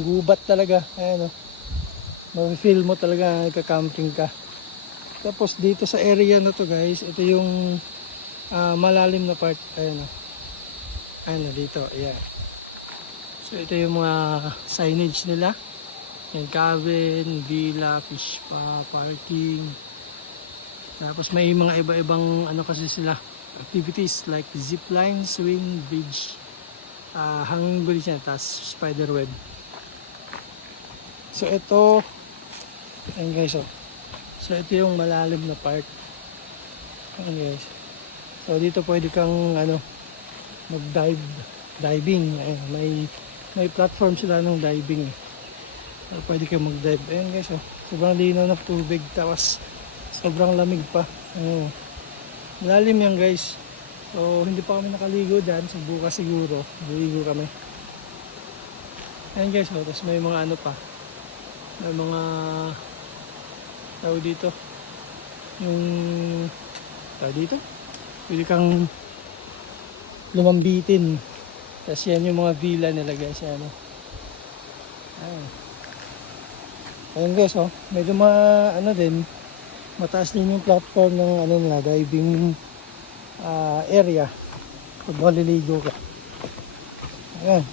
Gubat talaga. Ayan o. Ma-feel mo talaga nagka-camping ka. Tapos dito sa area na to guys, ito yung malalim na part. Ayan o. Ayan o dito. Ayan. So ito yung mga signage nila. Yan, cabin, villa, fish pa, parking. Tapos may mga iba-ibang ano kasi sila, activities like zip line, swing, bridge, hanging bridge yan, tapos spider web. So ito, ayan guys oh. So ito yung malalim na part. Ayan guys. So dito pwede kang ano, diving. Ayan, may platform sila ng diving. So, pwede kayo mag-dive. Ayan guys oh. Sobrang linaw ng tubig, tapos sobrang lamig pa. Malalim yan guys. So hindi pa kami nakaligo dyan. So bukas siguro ligo kami. Ayan guys oh. Tapos may mga ano pa, may mga tawag dito, yung tawag dito, pwede kang lumambitin. Tapos yan yung mga villa nila guys. Ano. Ayan guys oh. Medyo ano din, mataas din yung platform ng ano nila, diving area pag maliligo ka. Ayan.